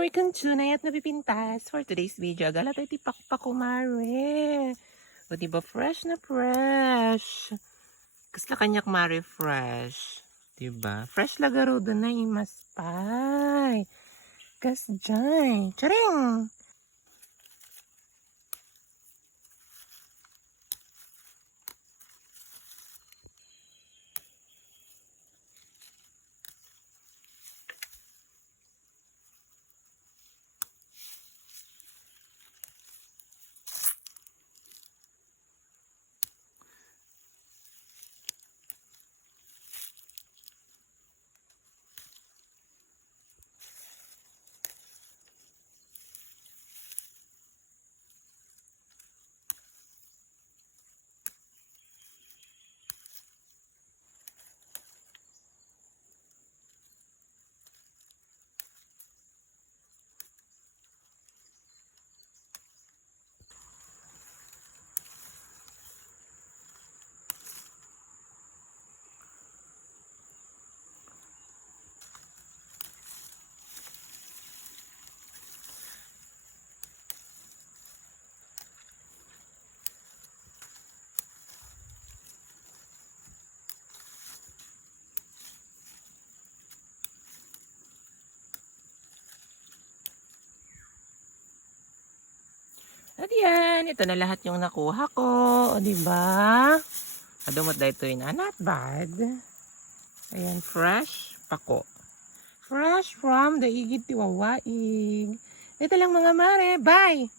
Mari kong tunay at napipintas. For today's video, gala tayo tipakpak ko, Mari. O diba, fresh na fresh. Kasla kanyak, Mari, fresh. Diba? Fresh lagaro doon na imaspay. Kas dyan. Charing! At yan, ito na lahat yung nakuha ko. O, diba? Adumot dahil ito yun. Not bad. Ayan, fresh pako. Fresh from the Igit Tiwawaig. Ito lang mga mare. Bye!